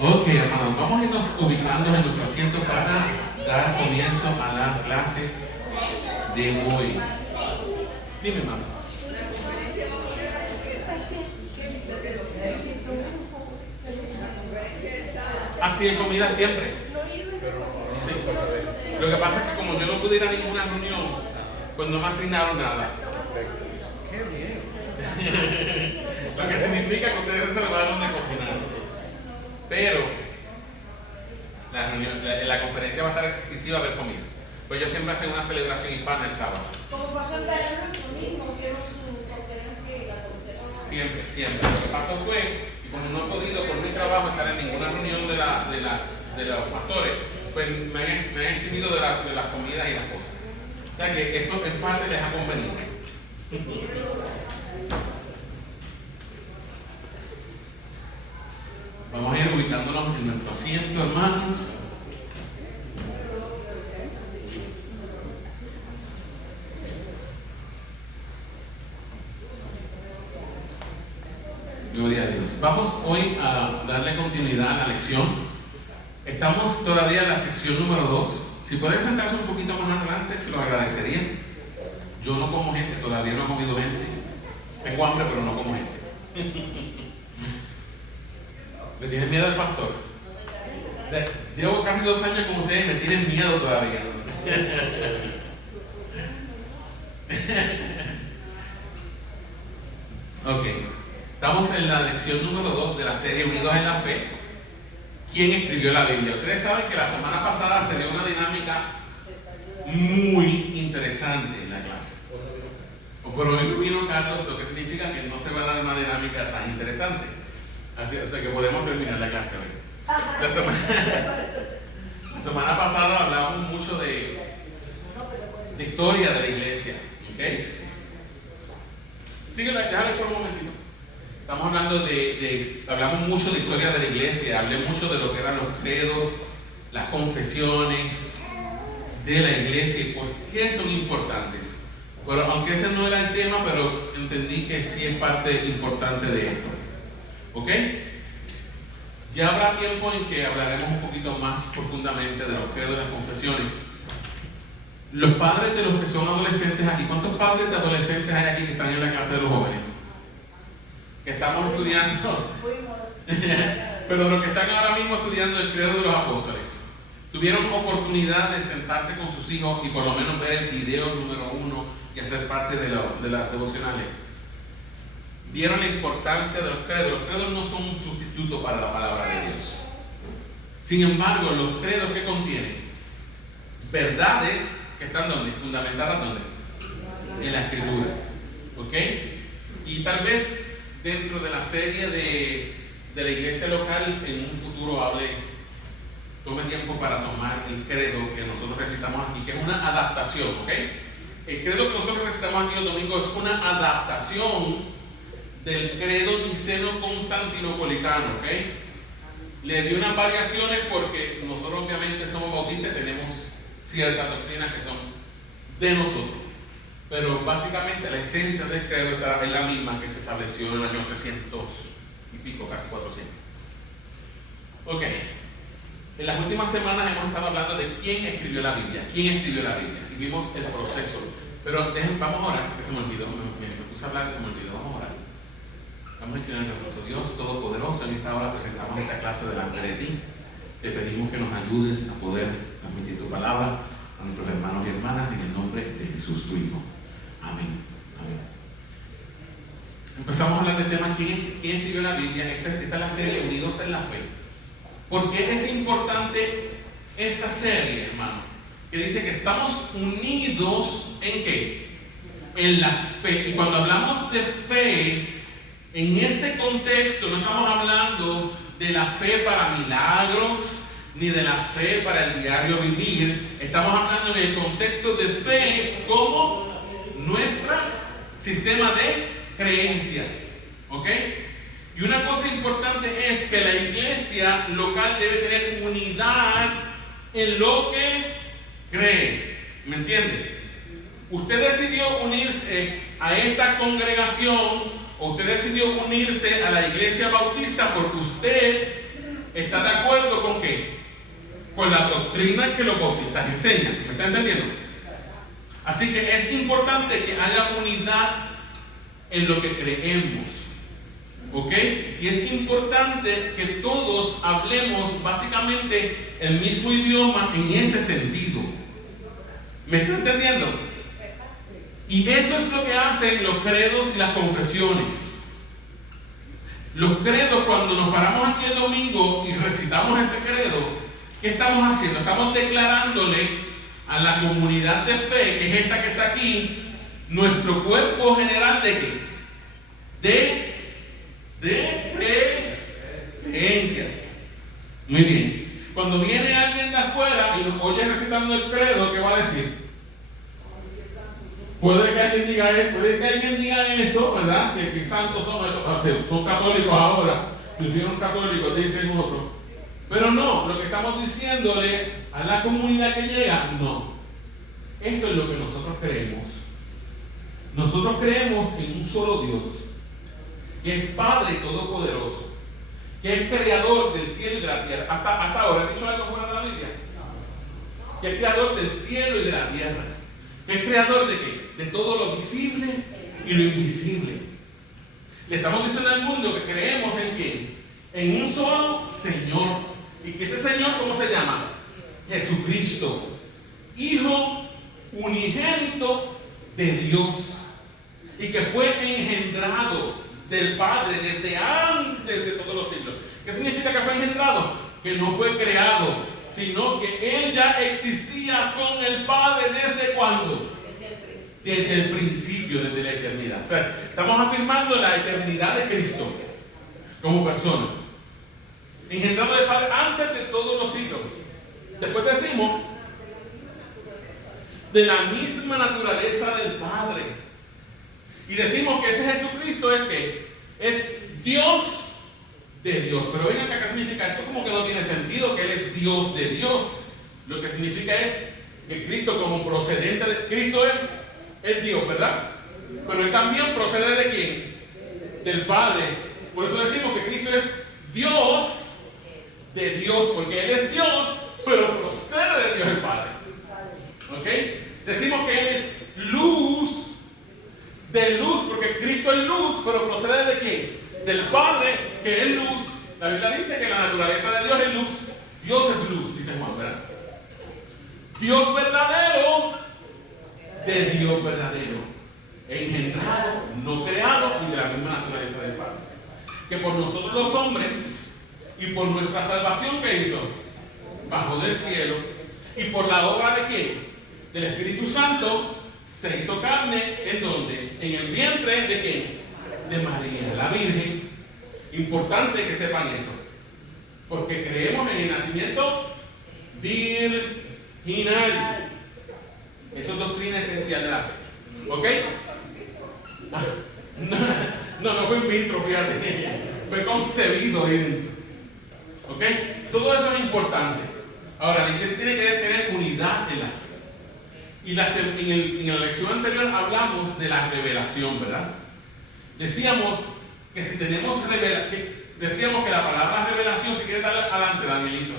Ok, hermanos, vamos a irnos ubicando en nuestro asiento para dar comienzo a la clase de hoy. Dime, mamá. Así en comida siempre. Sí. Lo que pasa es que como yo no pude ir a ninguna reunión, pues no me asignaron nada. Qué bien. Lo que significa que ustedes se salvaron de cocinar. Pero la conferencia va a estar exclusiva a haber comida. Pues ellos siempre hacen una celebración hispana el sábado. Como pasó en verano, lo mismo, hicieron su conferencia y la conferencia. Siempre. Lo que pasó fue, y como no he podido por mi trabajo estar en ninguna reunión de los pastores, pues me han eximido de las comidas y las cosas. O sea que eso en parte les ha convenido. Vamos a ir ubicándonos en nuestro asiento, hermanos. Gloria a Dios. Vamos hoy a darle continuidad a la lección. Estamos todavía en la sección número 2. Si pueden sentarse un poquito más adelante, se lo agradecería. Yo no como gente, todavía no he comido gente. Tengo hambre, pero no como gente. ¿Me tienen miedo al pastor? Llevo casi 2 años con ustedes y me tienen miedo todavía. Ok. Estamos en la lección número 2 de la serie Unidos en la Fe. ¿Quién escribió la Biblia? Ustedes saben que la semana pasada se dio una dinámica muy interesante en la clase. Pero hoy vino Carlos, lo que significa que no se va a dar una dinámica tan interesante. Así, o sea que podemos terminar la clase hoy. La semana pasada hablamos mucho de historia de la iglesia. ¿Okay? Síguela, déjale por un momentito. Estamos hablando hablamos mucho de historia de la iglesia, hablé mucho de lo que eran los credos, las confesiones de la iglesia y por qué son importantes. Bueno, aunque ese no era el tema, pero entendí que sí es parte importante de esto. ¿Ok? Ya habrá tiempo en que hablaremos un poquito más profundamente de los credos y las confesiones. Los padres de los que son adolescentes aquí, ¿cuántos padres de adolescentes hay aquí que están en la casa de los jóvenes? Que estamos estudiando, pero los que están ahora mismo estudiando el credo de los apóstoles, tuvieron oportunidad de sentarse con sus hijos y por lo menos ver el video número 1 y hacer parte de las devocionales. Vieron la importancia de los credos. Los credos no son un sustituto para la palabra de Dios. Sin embargo, los credos que contienen verdades que están ¿dónde? Fundamentadas ¿dónde? En la escritura. ¿Ok? Y tal vez dentro de la serie de la iglesia local en un futuro tome tiempo para tomar el credo que nosotros recitamos aquí, que es una adaptación. ¿Ok? El credo que nosotros recitamos aquí los domingos es una adaptación del credo niceno-constantinopolitano. ¿Ok? Le di unas variaciones porque nosotros obviamente somos bautistas y tenemos ciertas doctrinas que son de nosotros, pero básicamente la esencia del credo es la misma que se estableció en el año 300 y pico, casi 400. Ok, en las últimas semanas hemos estado hablando de quién escribió la Biblia, y vimos el proceso, pero vamos a orar, que se me olvidó, me puse a hablar y se me olvidó. Vamos a orar. Vamos a inclinar nuestro Dios Todopoderoso. En esta hora presentamos esta clase delante de ti. Te pedimos que nos ayudes a poder transmitir tu palabra a nuestros hermanos y hermanas en el nombre de Jesús tu Hijo. Amén. Amén. Empezamos a hablar del tema ¿quién escribió la Biblia? Esta es la serie Unidos en la Fe. ¿Por qué es importante esta serie, hermano? Que dice que estamos unidos ¿en qué? En la fe. Y cuando hablamos de fe, en este contexto no estamos hablando de la fe para milagros, ni de la fe para el diario vivir. Estamos hablando en el contexto de fe como nuestro sistema de creencias. ¿Ok? Y una cosa importante es que la iglesia local debe tener unidad en lo que cree. ¿Me entiende? Usted decidió unirse a esta congregación o usted decidió unirse a la iglesia bautista porque usted está de acuerdo con ¿qué? Con la doctrina que los bautistas enseñan. ¿Me está entendiendo? Así que es importante que haya unidad en lo que creemos. ¿Ok? Y es importante que todos hablemos básicamente el mismo idioma en ese sentido. ¿Me está entendiendo? Y eso es lo que hacen los credos y las confesiones. Los credos, cuando nos paramos aquí el domingo y recitamos ese credo, ¿qué estamos haciendo? Estamos declarándole a la comunidad de fe, que es esta que está aquí, nuestro cuerpo general ¿de qué? De creencias. Muy bien. Cuando viene alguien de afuera y nos oye recitando el credo, ¿qué va a decir? Puede que alguien diga eso, ¿verdad? Que santos son católicos ahora, se hicieron católicos, dicen otros. Pero no, lo que estamos diciéndole a la comunidad que llega, no. Esto es lo que nosotros creemos. Nosotros creemos en un solo Dios, que es Padre Todopoderoso, que es Creador del cielo y de la tierra. Hasta ahora, ¿he dicho algo fuera de la Biblia? Que es Creador del cielo y de la tierra. ¿Que es Creador de qué? De todo lo visible y lo invisible. Le estamos diciendo al mundo que creemos en quién, en un solo Señor. Y que ese Señor, ¿cómo se llama? Jesucristo, Hijo unigénito de Dios, y que fue engendrado del Padre desde antes de todos los siglos. ¿Qué significa que fue engendrado? Que no fue creado, sino que Él ya existía con el Padre ¿desde cuándo? Desde el principio, desde la eternidad. O sea, estamos afirmando la eternidad de Cristo como persona. Engendrado del Padre antes de todos los siglos. Después decimos de la misma naturaleza del Padre. Y decimos que ese Jesucristo es que es Dios de Dios. Pero vengan acá, ¿qué significa? Eso como que no tiene sentido, que Él es Dios de Dios. Lo que significa es que Cristo, como procedente de Cristo, es Dios, ¿verdad? Pero Él también procede ¿de quién? Del Padre. Por eso decimos que Cristo es Dios de Dios, porque Él es Dios, pero procede de Dios el Padre. ¿Ok? Decimos que Él es luz de luz, porque Cristo es luz, pero procede ¿de quién? Del Padre, que es luz. La Biblia dice que la naturaleza de Dios es luz. Dios es luz, dice Juan, ¿verdad? Dios verdadero de Dios verdadero, engendrado, no creado, y de la misma naturaleza del Padre. Que por nosotros los hombres y por nuestra salvación, ¿qué hizo? Bajó del cielo, y por la obra de quién? Del Espíritu Santo, se hizo carne. ¿En dónde? En el vientre ¿de quién? De María, la Virgen. Importante que sepan eso, porque creemos en el nacimiento virginal. Eso es doctrina esencial de la fe. ¿Ok? No fue in vitro, fíjate. Fue concebido ahí dentro. ¿Ok? Todo eso es importante. Ahora, la iglesia tiene que tener unidad en la fe. Y en la lección anterior hablamos de la revelación, ¿verdad? Decíamos que si tenemos decíamos que la palabra revelación, si quieres darle adelante, Danielito.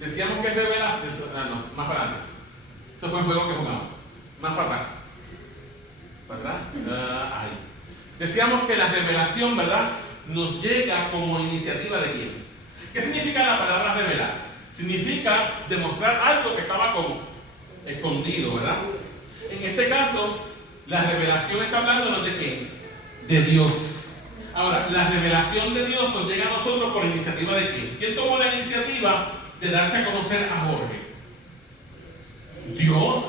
Decíamos que es revelación. Más para adelante. Eso fue un juego que jugamos. Más para atrás. ¿Para atrás? Ahí. Decíamos que la revelación, ¿verdad?, nos llega como iniciativa de quién. ¿Qué significa la palabra revelar? Significa demostrar algo que estaba como escondido, ¿verdad? En este caso, la revelación está hablándonos de quién. De Dios. Ahora, la revelación de Dios nos llega a nosotros por iniciativa de quién. ¿Quién tomó la iniciativa de darse a conocer a Jorge? Dios.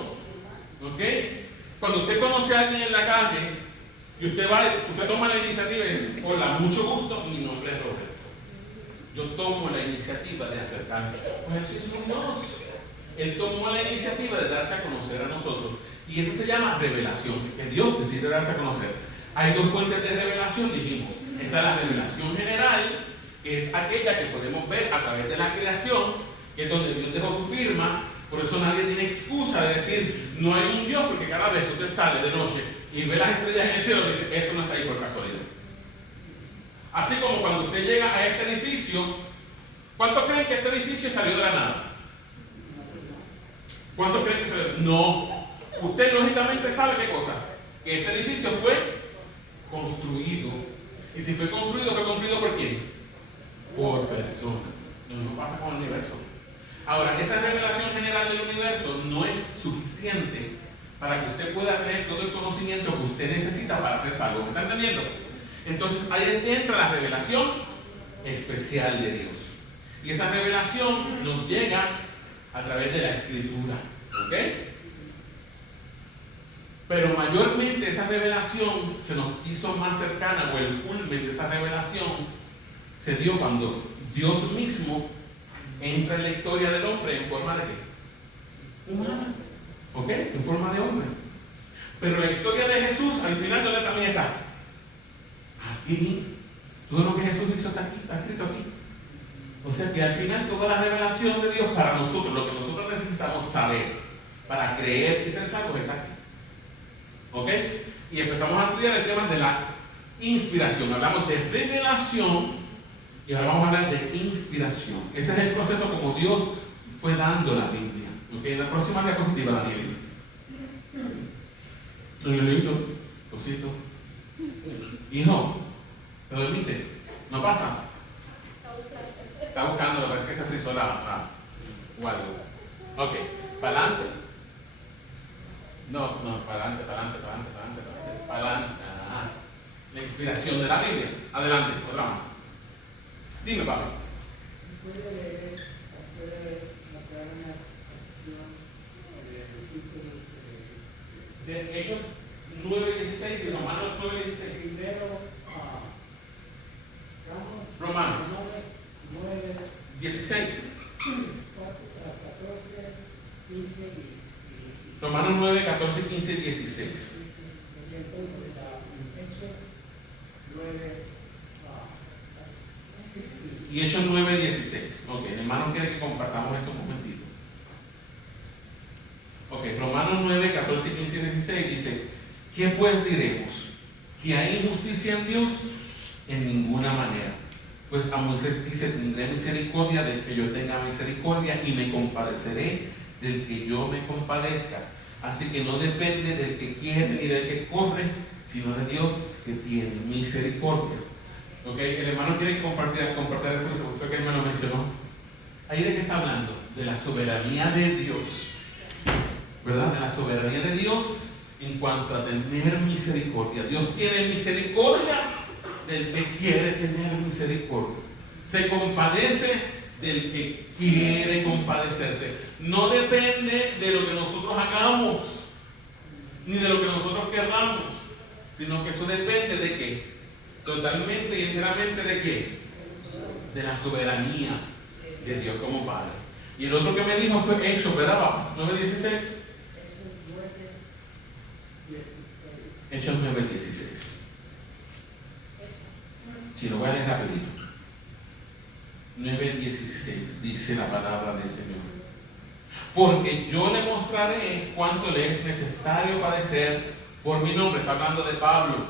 ¿Ok? Cuando usted conoce a alguien en la calle y usted toma la iniciativa y dice: hola, mucho gusto, mi nombre es Roberto. Yo tomo la iniciativa de acercarme. Pues así es con Dios. Él tomó la iniciativa de darse a conocer a nosotros. Y eso se llama revelación, que Dios decide darse a conocer. Hay dos fuentes de revelación, dijimos. Está la revelación general, que es aquella que podemos ver a través de la creación, que es donde Dios dejó su firma. Por eso nadie tiene excusa de decir no hay un Dios, porque cada vez que usted sale de noche y ve las estrellas en el cielo, dice, eso no está ahí por casualidad. Así como cuando usted llega a este edificio, ¿cuántos creen que este edificio salió de la nada? ¿Cuántos creen que salió? No. Usted lógicamente sabe qué cosa, que este edificio fue construido. Y si fue construido ¿por quién? Por personas. Lo mismo pasa con el universo. Ahora, esa revelación general del universo no es suficiente para que usted pueda tener todo el conocimiento que usted necesita para hacer algo. ¿Me está entendiendo? Entonces ahí es que entra la revelación especial de Dios. Y esa revelación nos llega a través de la Escritura. ¿Ok? Pero mayormente esa revelación se nos hizo más cercana, o el culmen de esa revelación se dio cuando Dios mismo entra en la historia del hombre en forma de ¿qué? Humana. ¿Ok? En forma de hombre. Pero la historia de Jesús al final, ¿dónde también está? Aquí. Todo lo que Jesús hizo está aquí, está escrito aquí. O sea que al final toda la revelación de Dios para nosotros, lo que nosotros necesitamos saber para creer y ser salvos está aquí. ¿Ok? Y empezamos a estudiar el tema de la inspiración. Hablamos de revelación y ahora vamos a hablar de inspiración. Ese es el proceso como Dios fue dando la Biblia. ¿Ok? En la próxima diapositiva, Daniel. Danielito, cosito. Hijo, ¿te dormiste? ¿No pasa? Está buscando, lo que pasa es que se frizó o algo. Ok, para adelante. No, para adelante. Para adelante. La inspiración de la Biblia. Adelante, programa. Dime, papi. ¿Puede leer la palabra acción de versículos De Hechos 9:16 y Romanos 9:16. primero Romanos 9, 16. 14, 15 y 16. Romanos 9, 14, 15 y 16. Y entonces Hechos 9, 16. Y Hechos 9, 16. Ok, el hermano quiere que compartamos esto un momentito. Ok, Romanos 9, 14, 15 y 16 dice: ¿qué pues diremos? ¿Que hay injusticia en Dios? En ninguna manera. Pues a Moisés dice: tendré misericordia del que yo tenga misericordia y me compadeceré del que yo me compadezca. Así que no depende del que quiere ni del que corre, sino de Dios que tiene misericordia. ¿Ok? El hermano quiere compartir eso, fue que él me lo mencionó. Ahí de qué está hablando, de la soberanía de Dios, ¿verdad? De la soberanía de Dios en cuanto a tener misericordia. Dios tiene misericordia del que quiere tener misericordia. Se compadece del que quiere compadecerse. No depende de lo que nosotros hagamos, ni de lo que nosotros queramos, sino que eso depende de qué, totalmente y enteramente de qué, de la soberanía de Dios como Padre. Y el otro que me dijo fue Hechos, ¿verdad, papá? 9:16. Hechos 9:16. Si lo voy a leer rapidito. 9:16 dice la palabra del Señor: porque yo le mostraré cuánto le es necesario padecer por mi nombre. Está hablando de Pablo,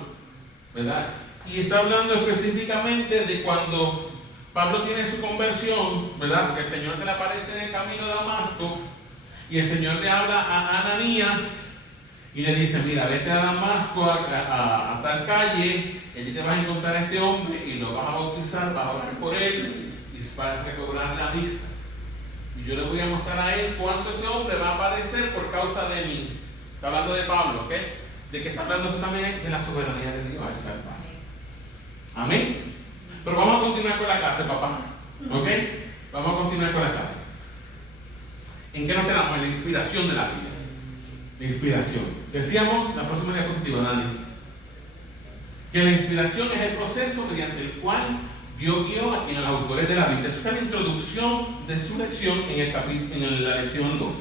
¿verdad? Y está hablando específicamente de cuando Pablo tiene su conversión, ¿verdad? Porque el Señor se le aparece en el camino de Damasco y el Señor le habla a Ananías y le dice: mira, vete a Damasco, a tal calle, allí te vas a encontrar a este hombre y lo vas a bautizar, vas a orar por él y va a recobrar la vista. Y yo le voy a mostrar a él cuánto ese hombre va a padecer por causa de mí. Está hablando de Pablo, ¿ok? De que está hablando eso también de la soberanía de Dios al salvar. Amén. Pero vamos a continuar con la clase, papá. ¿Ok? Vamos a continuar con la clase. ¿En qué nos quedamos? En la inspiración de la Biblia. La inspiración. Decíamos, la próxima diapositiva, Dani, que la inspiración es el proceso mediante el cual Dios guió a los autores de la Biblia. Eso está en la introducción de su lección en la lección 2.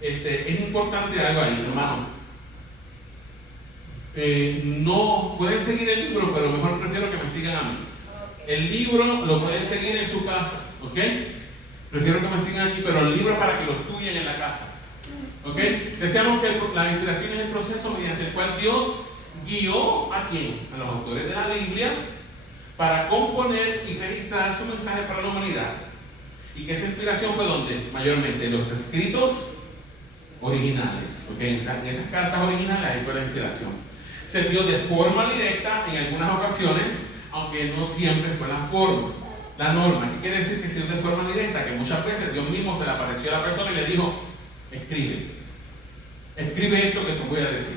Es importante algo ahí, hermano. No pueden seguir el libro, pero mejor prefiero que me sigan a mí. El libro lo pueden seguir en su casa, ¿ok? Prefiero que me sigan aquí, pero el libro para que lo estudien en la casa. ¿Ok? Decíamos que la inspiración es el proceso mediante el cual Dios guió ¿a quién? A los autores de la Biblia para componer y registrar su mensaje para la humanidad. Y que esa inspiración fue donde mayormente los escritos originales, ¿ok? En esas cartas originales ahí fue la inspiración. Se dio de forma directa en algunas ocasiones, aunque no siempre fue la forma, la norma. ¿Qué quiere decir que se dio de forma directa? Que muchas veces Dios mismo se le apareció a la persona y le dijo: escribe esto que te voy a decir.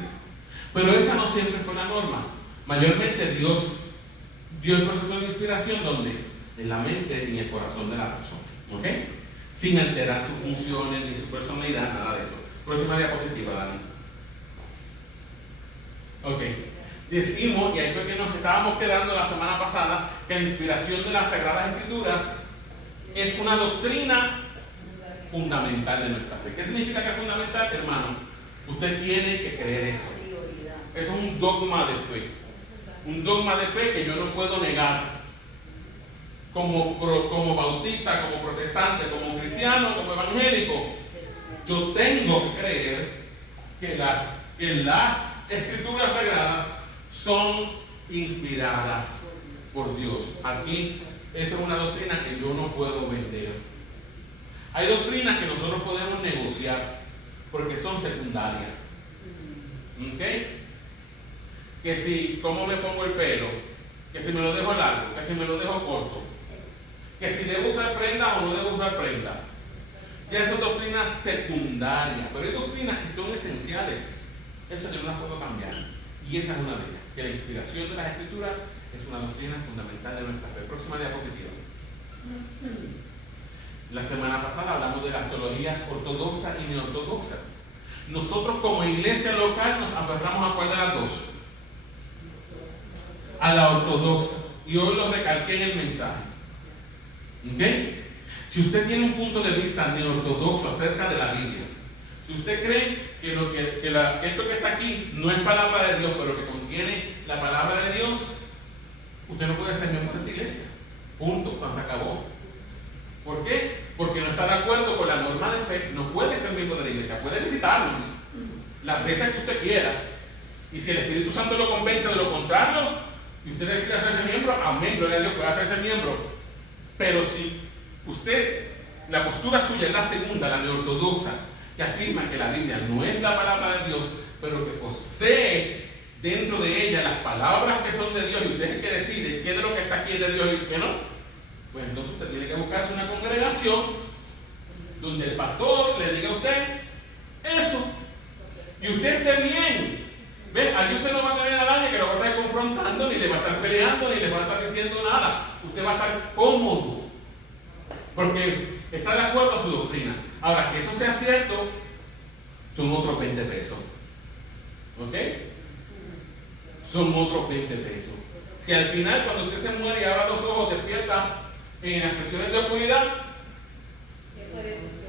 Pero esa no siempre fue la norma. Mayormente Dios dio el proceso de inspiración donde en la mente y en el corazón de la persona, ¿ok? Sin alterar sus funciones ni su personalidad, nada de eso. Próxima diapositiva, Dani. Ok. Decimos, y ahí fue que nos estábamos quedando la semana pasada, que la inspiración de las Sagradas Escrituras es una doctrina fundamental de nuestra fe. ¿Qué significa que es fundamental, hermano? Usted tiene que creer eso. Eso es un dogma de fe. Un dogma de fe que yo no puedo negar. Como bautista, como protestante, como cristiano, como evangélico, yo tengo que creer que las escrituras sagradas son inspiradas por Dios. Aquí esa es una doctrina que yo no puedo vender. Hay doctrinas que nosotros podemos negociar porque son secundarias. ¿Ok? Que si, ¿cómo me pongo el pelo? Que si me lo dejo largo, que si me lo dejo corto, que si debo usar prenda o no debo usar prenda. Ya son doctrinas secundarias, pero hay doctrinas que son esenciales. Esas yo no las puedo cambiar. Y esa es una de ellas, que la inspiración de las Escrituras es una doctrina fundamental de nuestra fe. Próxima diapositiva. La semana pasada hablamos de las teologías ortodoxa y neortodoxa. Nosotros como iglesia local nos aferramos a cuál de las dos. A la ortodoxa. Y hoy lo recalqué en el mensaje. ¿Ok? Si usted tiene un punto de vista neortodoxo acerca de la Biblia, si usted cree que esto que está aquí no es palabra de Dios, pero que contiene la palabra de Dios, usted no puede ser miembro de esta iglesia. Punto. O sea, se acabó. ¿Por qué? Porque no está de acuerdo con la norma de fe. No puede ser miembro de la iglesia. Puede visitarnos las veces que usted quiera. Y si el Espíritu Santo lo convence de lo contrario, y usted decide hacerse miembro, amén, gloria a Dios, puede hacerse miembro. Pero si usted, la postura suya es la segunda, la neortodoxa, que afirma que la Biblia no es la palabra de Dios, pero que posee dentro de ella las palabras que son de Dios, y usted es el que decide qué de lo que está aquí es de Dios y qué no, pues entonces usted tiene que buscarse una congregación donde el pastor le diga a usted eso, y usted esté bien. ¿Ve? Allí usted no va a tener a nadie que lo va a estar confrontando, ni le va a estar peleando, ni le va a estar diciendo nada. Usted va a estar cómodo, porque está de acuerdo a su doctrina. Ahora, que eso sea cierto, son otros 20 pesos. ¿Ok? Son otros 20 pesos. Si al final, cuando usted se muere y abra los ojos, despierta en expresiones de oscuridad,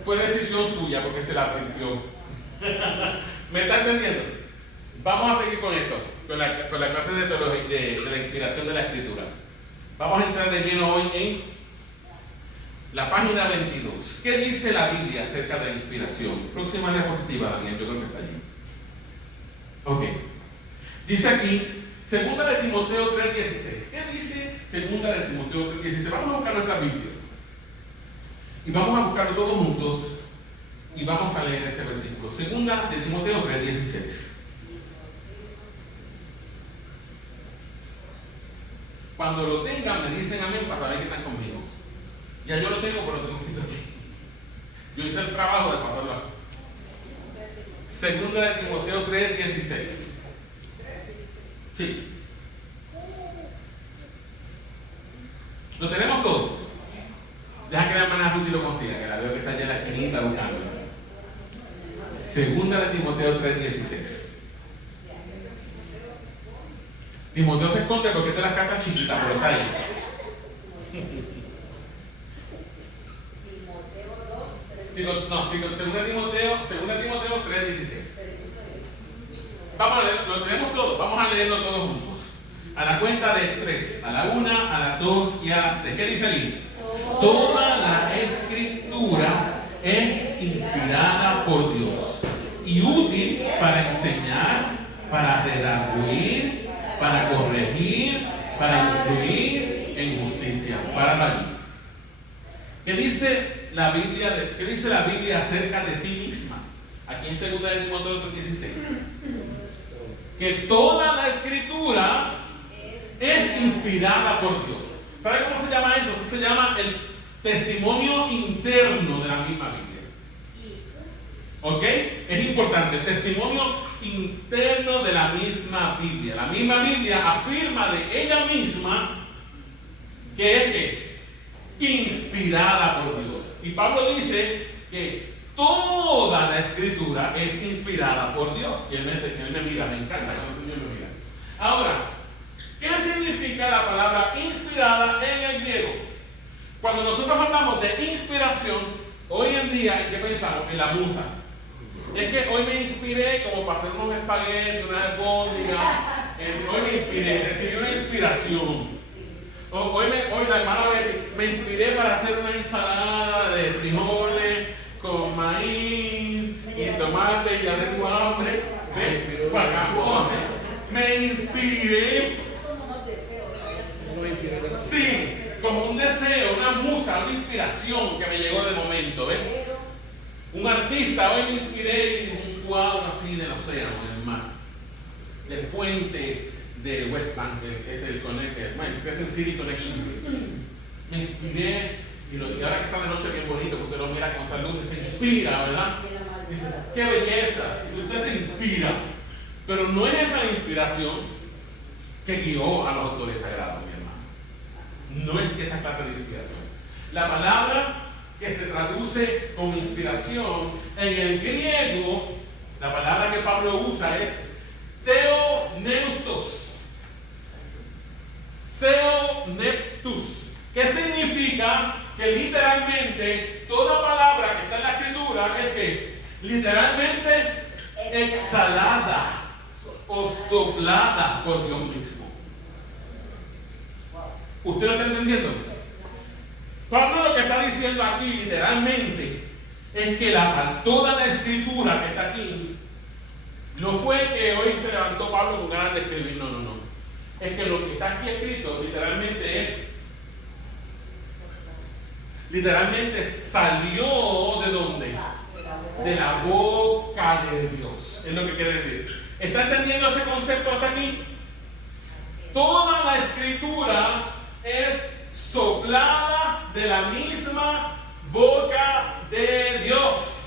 fue decisión suya, porque se la perdió. ¿Me está entendiendo? Vamos a seguir con esto, con la clase de teología, de la inspiración de la Escritura. Vamos a entrar de lleno hoy en la página 22. ¿Qué dice la Biblia acerca de la inspiración? Próxima diapositiva, Daniel, yo creo que está allí. Ok. Dice aquí, 2 de Timoteo 3:16. ¿Qué dice 2 de Timoteo 3:16? Vamos a buscar nuestras Biblias. Y vamos a buscarlo todos juntos. Y vamos a leer ese versículo. 2 de Timoteo 3:16. Cuando lo tengan, me dicen amén para saber que están conmigo. Ya yo lo tengo, pero lo tengo escrito aquí. Yo hice el trabajo de pasarlo aquí. 2 de Timoteo 3:16. Sí. ¿Lo tenemos todo? Deja que la hermana Ruti lo consiga, que la veo que está allá en la esquinita buscando. 2 de Timoteo 3:16. Timoteo se esconde porque esta es la carta chiquita, pero está ahí. Segunda Timoteo 3:16. Vamos a leer, lo tenemos todo, vamos a leerlo todos juntos. A la cuenta de 3, a la 1, a la 2 y a la 3. ¿Qué dice ahí? Toda la Escritura es inspirada por Dios y útil para enseñar, para redarguir, para corregir, para instruir en justicia, para la vida. ¿Qué dice la Biblia acerca de sí misma? Aquí en 2 de Timoteo 3:16. Que toda la escritura es inspirada por Dios. ¿Sabe cómo se llama eso? Eso se llama el testimonio interno de la misma Biblia. ¿Ok? Es importante, el testimonio interno de la misma Biblia. La misma Biblia afirma de ella misma que es que inspirada por Dios. Y Pablo dice que toda la escritura es inspirada por Dios. Y él me mira, me encanta cuando el Señor me mira. Ahora, ¿qué significa la palabra inspirada en el griego? Cuando nosotros hablamos de inspiración, hoy en día, ¿en qué pensamos? En la musa. Es que hoy me inspiré como para hacer unos espaguetis, una albóndiga. Hoy me inspiré, recibí una inspiración. Hoy la hermana Betty, me inspiré para hacer una ensalada de frijoles con maíz y tomate y ya tengo hambre. Me inspiré. Sí, como un deseo, una musa, una inspiración que me llegó de momento. ¿Ves? Un artista, hoy me inspiré en un cuadro así del océano, en el mar, del puente del West Bank, que es el Crescent City Connection Bridge. Me inspiré, y ahora que está de noche, qué bonito, porque usted lo mira con esas luces, se inspira, ¿verdad? Dice, qué belleza, y usted se inspira. Pero no es esa inspiración que guió a los autores sagrados, mi hermano. No es esa clase de inspiración. La palabra que se traduce como inspiración en el griego, la palabra que Pablo usa es theopneustos. Theopneustos. ¿Qué significa? Que literalmente toda palabra que está en la escritura es que literalmente exhalada o soplada por Dios mismo. ¿Usted lo está entendiendo? Pablo lo que está diciendo aquí literalmente es que toda la escritura que está aquí no fue que hoy se levantó Pablo con ganas de escribir, no. Es que lo que está aquí escrito literalmente salió ¿de dónde? De la boca de Dios. Es lo que quiere decir. ¿Está entendiendo ese concepto hasta aquí? Toda la escritura es soplada de la misma boca de Dios.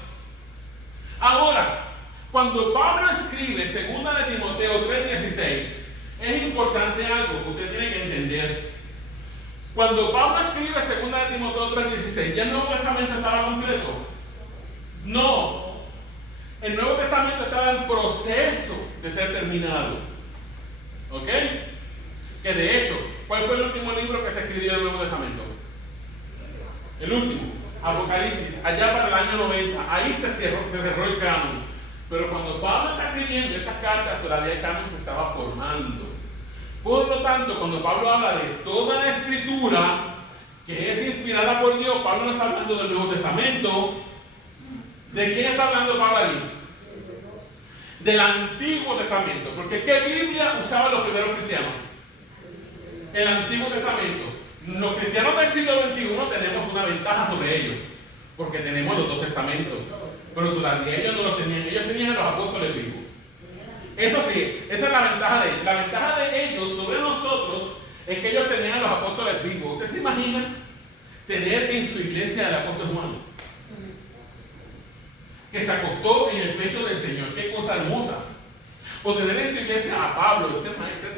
Ahora, cuando Pablo escribe 2 de Timoteo 3:16, es importante algo que usted tiene que entender. Cuando Pablo escribe 2 de Timoteo 3:16, ¿ya el Nuevo Testamento estaba completo? No. El Nuevo Testamento estaba en proceso de ser terminado. ¿Ok? Que de hecho, ¿cuál fue el último libro que se escribió del Nuevo Testamento? El último, Apocalipsis, allá para el año 90. Ahí se cerró el canon. Pero cuando Pablo está escribiendo estas cartas, todavía el canon se estaba formando. Por lo tanto, cuando Pablo habla de toda la escritura que es inspirada por Dios, Pablo no está hablando del Nuevo Testamento. ¿De quién está hablando Pablo allí? Del Antiguo Testamento. Porque ¿qué Biblia usaban los primeros cristianos? El Antiguo Testamento. Los cristianos del siglo XXI tenemos una ventaja sobre ellos, porque tenemos los dos testamentos, pero todavía ellos no los tenían. Ellos tenían a los apóstoles vivos. Eso sí, esa es la ventaja de ellos. La ventaja de ellos sobre nosotros es que ellos tenían a los apóstoles vivos. ¿Usted se imagina tener en su iglesia al apóstol Juan, que se acostó en el pecho del Señor? ¡Qué cosa hermosa! O tener en su iglesia a Pablo, ese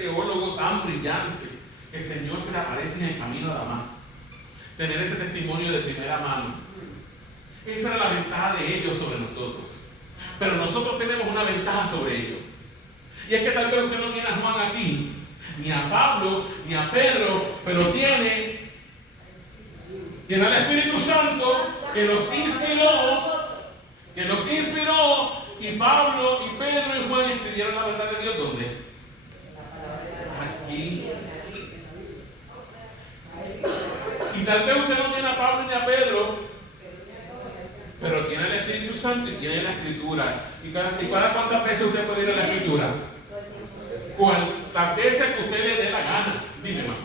teólogo tan brillante, que el Señor se le aparece en el camino de Damasco. Tener ese testimonio de primera mano. Esa era la ventaja de ellos sobre nosotros. Pero nosotros tenemos una ventaja sobre ellos. Y es que tal vez usted no tiene a Juan aquí, ni a Pablo, ni a Pedro, pero tiene al Espíritu Santo que nos inspiró, y Pablo y Pedro y Juan escribieron la verdad de Dios. ¿Dónde? Aquí. Y tal vez usted no tiene a Pablo ni a Pedro, pero tiene el Espíritu Santo y tiene la Escritura. ¿Y cada cuántas veces usted puede ir a la Escritura? Cuantas veces que usted le dé la gana. Dime, mamá.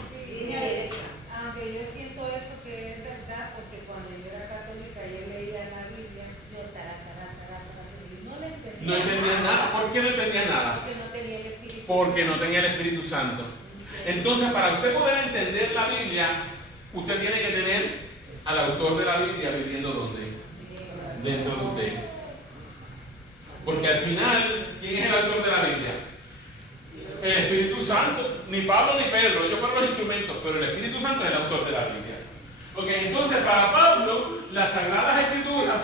Aunque yo siento eso que es verdad, porque cuando yo era católica yo leía la Biblia, yo y no le entendía. No entendía nada. ¿Por qué no entendía nada? Porque no tenía el Espíritu. Porque no tenía el Espíritu Santo. Entonces, para usted poder entender la Biblia, usted tiene que tener al autor de la Biblia viviendo ¿dónde? Dentro de usted. Porque al final, ¿quién es el autor de la Biblia? El Espíritu Santo. Ni Pablo ni Pedro, ellos fueron los instrumentos, pero el Espíritu Santo es el autor de la Biblia. Ok, entonces para Pablo, las Sagradas Escrituras,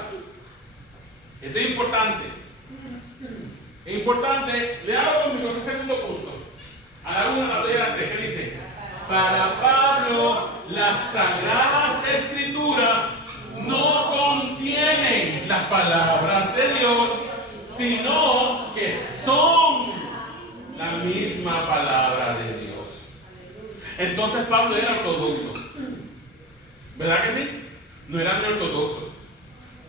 esto es importante. Es importante, léalo conmigo ese segundo punto. A la 1, a la 2 y a la 3, ¿qué dice? Para Pablo, las Sagradas Escrituras no contienen las palabras de Dios, sino que son la misma palabra de Dios. Entonces Pablo era ortodoxo. ¿Verdad que sí? No era ni ortodoxo.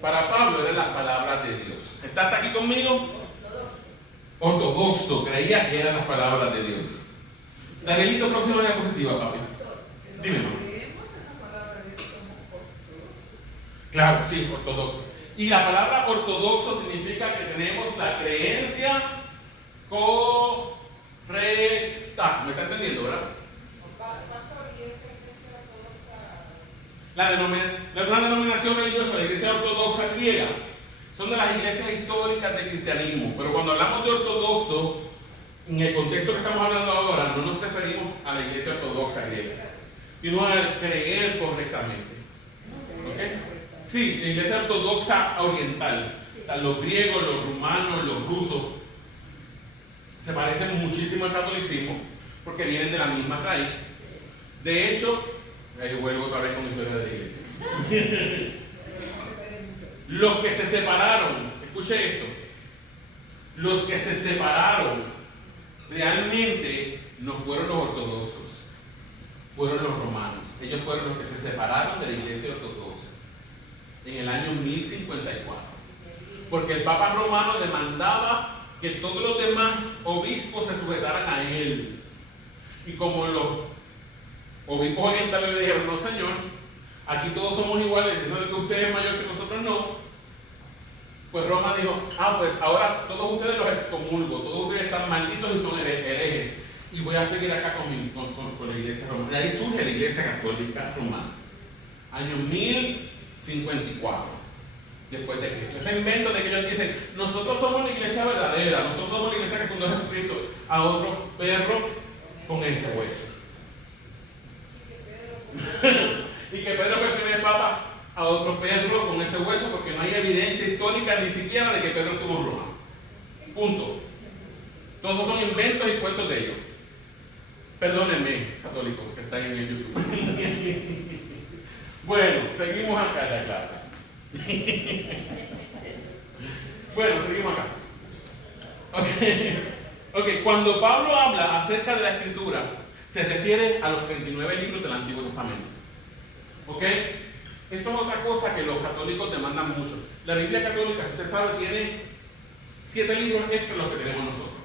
Para Pablo eran las palabras de Dios. ¿Está hasta aquí conmigo? Ortodoxo, creía que eran las palabras de Dios. Danielito, próxima diapositiva, papi. Dime, mamá. Claro, sí, ortodoxo. Y la palabra ortodoxo significa que tenemos la creencia correcta. ¿Me está entendiendo, verdad? Una denominación religiosa, la iglesia ortodoxa griega, son de las iglesias históricas del cristianismo. Pero cuando hablamos de ortodoxo, en el contexto que estamos hablando ahora, no nos referimos a la iglesia ortodoxa griega, sino a creer correctamente. ¿Okay? Sí, la iglesia ortodoxa oriental. Los griegos, los rumanos, los rusos se parecen muchísimo al catolicismo porque vienen de la misma raíz. De hecho, ahí vuelvo otra vez con la historia de la iglesia. Los que se separaron, escuche esto, los que se separaron realmente no fueron los ortodoxos, fueron los romanos. Ellos fueron los que se separaron de la iglesia ortodoxa en el año 1054. Porque el Papa romano demandaba que todos los demás obispos se sujetaran a él. Y como los obispos orientales le dijeron, no señor, aquí todos somos iguales, eso de que usted es mayor que nosotros no, pues Roma dijo, pues ahora todos ustedes los excomulgo, todos ustedes están malditos y son herejes, y voy a seguir acá con la iglesia romana. Y ahí surge la iglesia católica romana, año 1054 después de Cristo. Ese invento de que ellos dicen, nosotros somos la iglesia verdadera, nosotros somos la iglesia que fundó Jesucristo, a otro perro con ese hueso. Y que Pedro fue el primer papa, a otro perro con ese hueso, porque no hay evidencia histórica ni siquiera de que Pedro estuvo en Roma. Punto. Todos son inventos y cuentos de ellos. Perdónenme, católicos que están en el YouTube. Bueno, seguimos acá en la clase. Bueno, seguimos acá. Ok, cuando Pablo habla acerca de la escritura, se refiere a los 39 libros del Antiguo Testamento. ¿Ok? Esto es otra cosa que los católicos demandan mucho. La Biblia católica, si usted sabe, tiene 7 libros extra los que tenemos nosotros.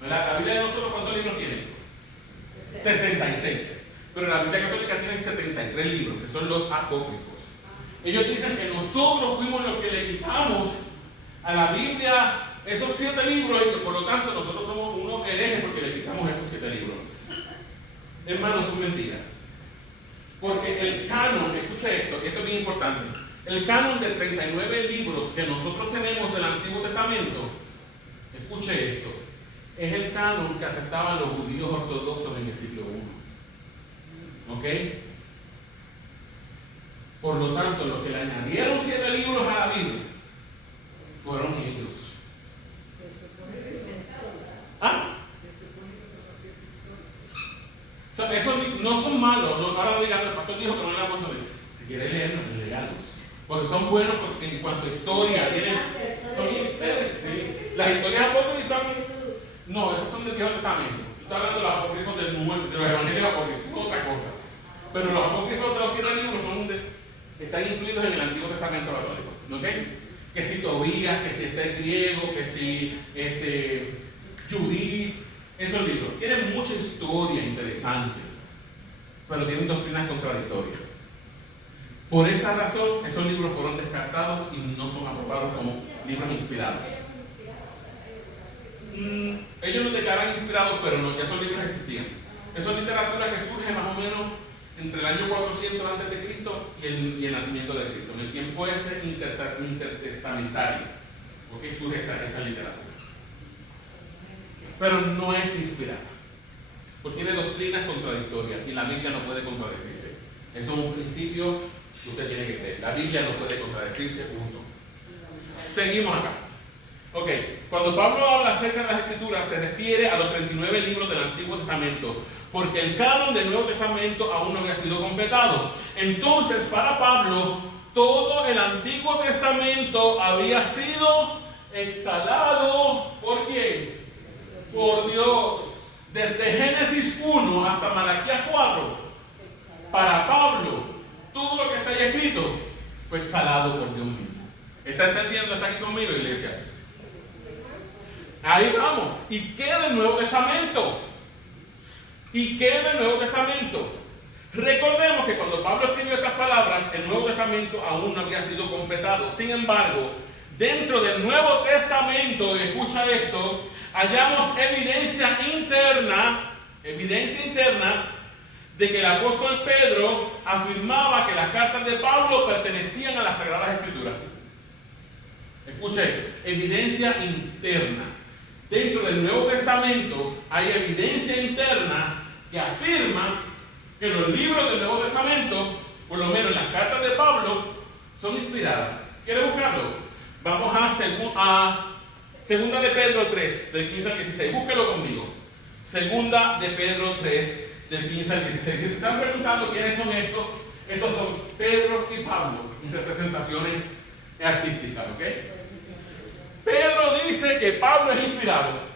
¿Verdad? La Biblia de nosotros, ¿cuántos libros tiene? 66. Pero la Biblia católica tiene 73 libros, que son los apócrifos. Ellos dicen que nosotros fuimos los que le quitamos a la Biblia esos 7 libros y que por lo tanto nosotros somos unos herejes porque le quitamos esos 7 libros. Hermanos, son mentiras. Porque el canon, escucha esto es bien importante, el canon de 39 libros que nosotros tenemos del Antiguo Testamento, escuche esto, es el canon que aceptaban los judíos ortodoxos en el siglo I. ¿Ok? Por lo tanto, los que le añadieron 7 libros a la Biblia fueron ellos. ¿Ah? Esos no son malos, no, ahora el pastor dijo que no le vamos a leer. Si quiere leerlos, léalos. Porque son buenos porque en cuanto a historia, son ustedes, sí. Las historias apócrifas, no, esos son del Viejo Testamento. Estoy hablando de los apócrifos de los evangelios apócrifos, es otra cosa. Pero los apócrifos de los 7 libros están incluidos en el Antiguo Testamento católico. ¿Ok? que si Tobías, que si griego, que si Judith, esos libros. Tienen mucha historia interesante, pero tienen doctrinas contradictorias. Por esa razón, esos libros fueron descartados y no son aprobados como libros inspirados. Ellos los declaran inspirados, pero no, ya esos libros existían. Eso es literatura que surge más o menos entre el año 400 a.C. y el nacimiento de Cristo, en el tiempo ese intertestamentario, porque surge esa literatura. Pero no es inspirada, porque tiene doctrinas contradictorias y la Biblia no puede contradecirse. Eso es un principio que usted tiene que creer. La Biblia no puede contradecirse, punto. Seguimos acá. Ok, cuando Pablo habla acerca de las Escrituras, se refiere a los 39 libros del Antiguo Testamento, porque el canon del Nuevo Testamento aún no había sido completado. Entonces, para Pablo, todo el Antiguo Testamento había sido exhalado. ¿Por quién? Por Dios. Desde Génesis 1 hasta Malaquías 4, para Pablo, todo lo que está ahí escrito fue exhalado por Dios mismo. ¿Está entendiendo? ¿Está aquí conmigo, iglesia? Ahí vamos. ¿Y qué del Nuevo Testamento? ¿Y qué del Nuevo Testamento? Recordemos que cuando Pablo escribió estas palabras, el Nuevo Testamento aún no había sido completado. Sin embargo, dentro del Nuevo Testamento, escucha esto, hallamos evidencia interna de que el apóstol Pedro afirmaba que las cartas de Pablo pertenecían a las Sagradas Escrituras. Escuche, evidencia interna. Dentro del Nuevo Testamento hay evidencia interna que afirma que los libros del Nuevo Testamento, por lo menos las cartas de Pablo, son inspiradas. ¿Quiere buscarlo? Vamos a Segunda de Pedro 3, del 15 al 16. Búsquelo conmigo. Segunda de Pedro 3, del 15 al 16. Si se están preguntando quiénes son estos, estos son Pedro y Pablo, en representaciones artísticas, ¿ok? Pedro dice que Pablo es inspirado.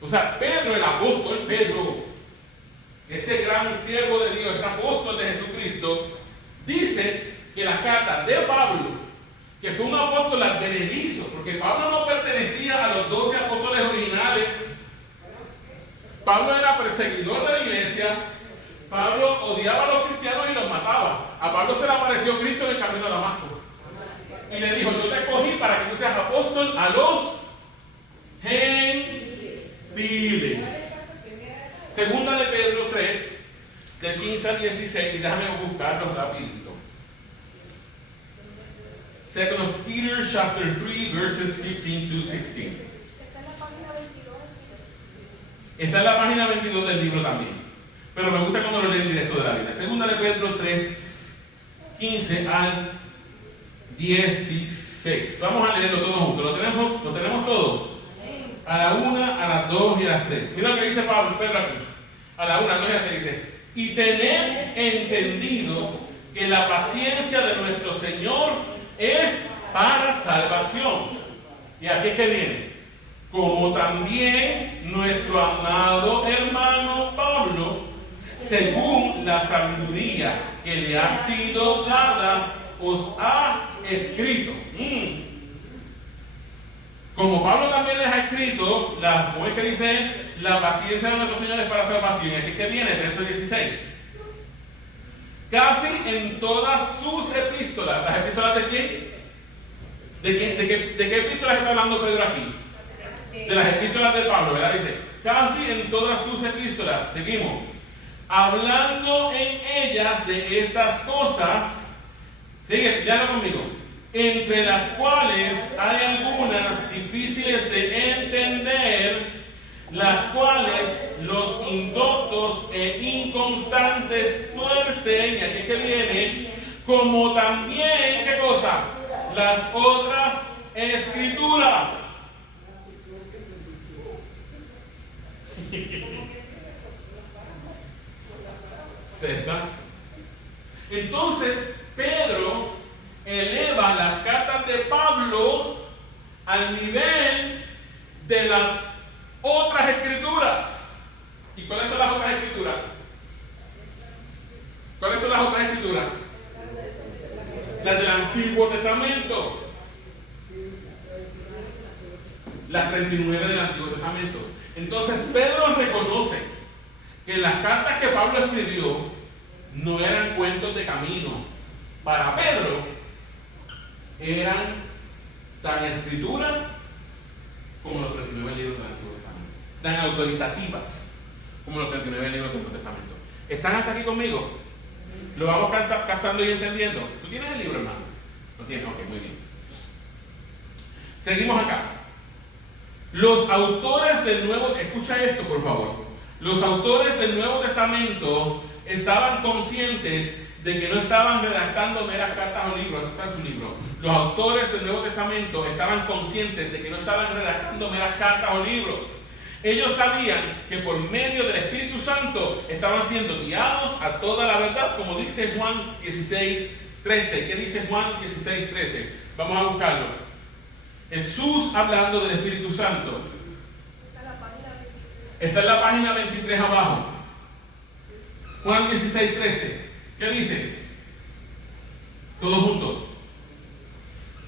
O sea, Pedro, el apóstol Pedro, ese gran siervo de Dios, ese apóstol de Jesucristo, dice que las cartas de Pablo, que fue un apóstol advenedizo, porque Pablo no pertenecía a los 12 apóstoles originales. Pablo era perseguidor de la iglesia. Pablo odiaba a los cristianos y los mataba. A Pablo se le apareció Cristo en el camino a Damasco y le dijo: yo te escogí para que tú seas apóstol a los gentiles. Segunda de Pedro 3, del 15 al 16, y déjame buscarlo rapidito. Second of Peter, chapter 3, verses 15 to 16. Está en la página 22 del libro también, pero me gusta cuando lo leen directo de la Biblia. Segunda de Pedro 3, 15 al 16. Vamos a leerlo todo junto. ¿Lo tenemos todo? A la 1, a las 2 y a las 3. Mira lo que dice Pedro aquí. A la 1, a las 2 y a las 3 dice: y tened entendido que la paciencia de nuestro Señor es para salvación. ¿Y aquí es que viene? Como también nuestro amado hermano Pablo, según la sabiduría que le ha sido dada, os ha escrito. Como Pablo también les ha escrito, ¿cómo es que dice? La paciencia de nuestro Señor es para salvación. Aquí es que viene, verso 16. Casi en todas sus epístolas. ¿Las epístolas de quién? ¿De qué epístolas está hablando Pedro aquí? De las epístolas de Pablo, ¿verdad? Dice, casi en todas sus epístolas, seguimos, hablando en ellas de estas cosas, sigue, ya no conmigo, entre las cuales hay algunas difíciles de entender, las cuales los indoctos e inconstantes tuercen, y aquí que viene, como también, ¿qué cosa? Las otras escrituras. César. Entonces, Pedro eleva las cartas de Pablo al nivel de las otras escrituras. ¿Y cuáles son las otras escrituras? ¿Cuáles son las otras escrituras? Las del Antiguo Testamento. las 39 del Antiguo Testamento. Entonces Pedro reconoce que las cartas que Pablo escribió no eran cuentos de camino. Para Pedro eran tan escritura como los 39 libros del Antiguo Testamento, tan autoritativas como los 39 libros del Nuevo Testamento. ¿Están hasta aquí conmigo? ¿Lo vamos captando y entendiendo? ¿Tú tienes el libro, hermano? ¿Lo tienes? Ok, muy bien. Seguimos acá. Los autores del Nuevo, escucha esto por favor. Los autores del Nuevo Testamento estaban conscientes de que no estaban redactando meras cartas o libros. Eso está en su libro. Los autores del Nuevo Testamento estaban conscientes de que no estaban redactando meras cartas o libros. Ellos sabían que por medio del Espíritu Santo estaban siendo guiados a toda la verdad, como dice Juan 16:13. ¿Qué dice Juan 16:13? Vamos a buscarlo. Jesús hablando del Espíritu Santo. Está en la página 23 abajo. Juan 16:13. ¿Qué dice? Todos juntos.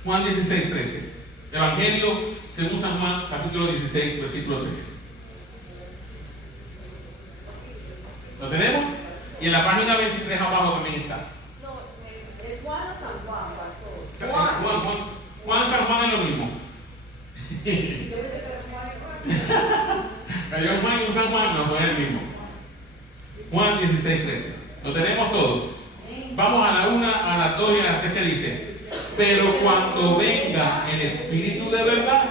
Juan 16:13. Evangelio según San Juan, capítulo 16, versículo 13. ¿Lo tenemos? Y en la página 23 abajo también está. No, ¿es Juan o San Juan, pastor? Juan, San Juan es lo mismo. Yo pensé que era Juan y Juan. Cayó Juan y un San Juan, no son el mismo. Juan 16:13. ¿Lo tenemos todo? Vamos a la 1, a las 2 y a las 3 que dice: pero cuando venga el Espíritu de verdad,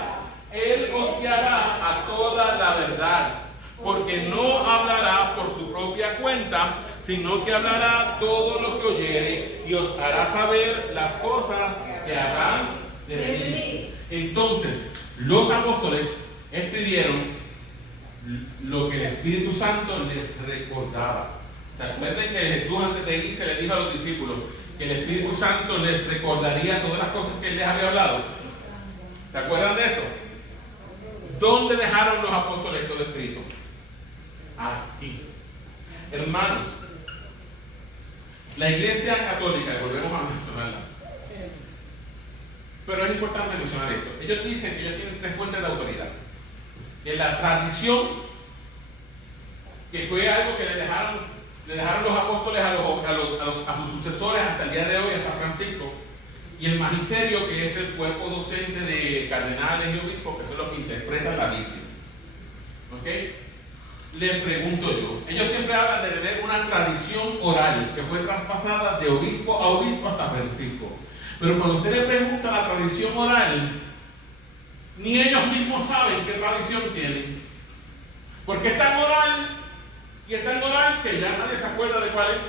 Él os guiará a toda la verdad, porque no hablará por su propia cuenta, sino que hablará todo lo que oyere y os hará saber las cosas que habrán de venir. Entonces, los apóstoles escribieron lo que el Espíritu Santo les recordaba. ¿Se acuerdan que Jesús antes de irse le dijo a los discípulos que el Espíritu Santo les recordaría todas las cosas que Él les había hablado? ¿Se acuerdan de eso? ¿Dónde dejaron los apóstoles todo escrito? Aquí. Hermanos, la Iglesia Católica, y volvemos a mencionarla, pero es importante mencionar esto. Ellos dicen que ellos tienen 3 fuentes de autoridad. Que la tradición, que fue algo que le dejaron los apóstoles a sus sucesores hasta el día de hoy, hasta Francisco, y el magisterio, que es el cuerpo docente de cardenales y obispos, que son los que interpretan la Biblia. ¿Ok? Les pregunto yo, ellos siempre hablan de tener una tradición oral que fue traspasada de obispo a obispo hasta Francisco. Pero cuando usted le pregunta la tradición oral, ni ellos mismos saben qué tradición tienen. Porque es tan oral, y es tan oral que ya nadie se acuerda de cuál es.